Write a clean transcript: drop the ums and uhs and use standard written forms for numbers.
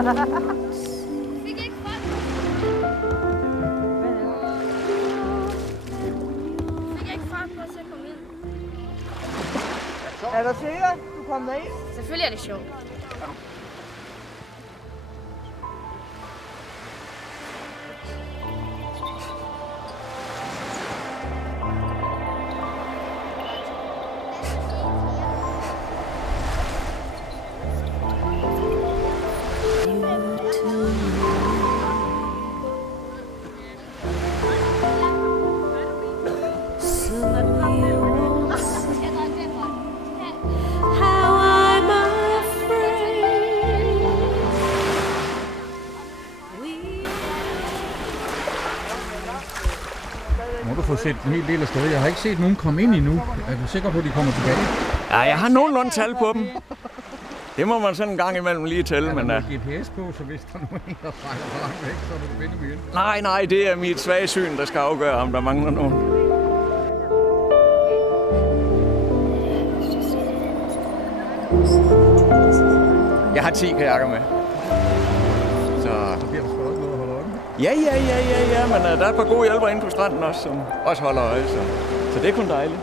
ikke fart. Fik ikke fart på til at komme ind. Er du sikker? Du kom derind? Selvfølgelig er det sjovt. Må du få set en hel del af steder. Jeg har ikke set nogen komme ind endnu. Er du sikker på, at de kommer tilbage? Ja, jeg har nogenlunde tal på dem. Det må man sådan en gang imellem lige tælle, men... Er der GPS på, så hvis der nu er en, der trækker for langt væk, så er du finde dem igen? Nej, det er mit svage syn, der skal afgøre, om der mangler nogen. Jeg har 10 kajakker med. Så bliver der sgu også noget at holde øje med. Ja, men der er et par gode hjælpere inde på stranden også, som også holder øje, så det er kun dejligt.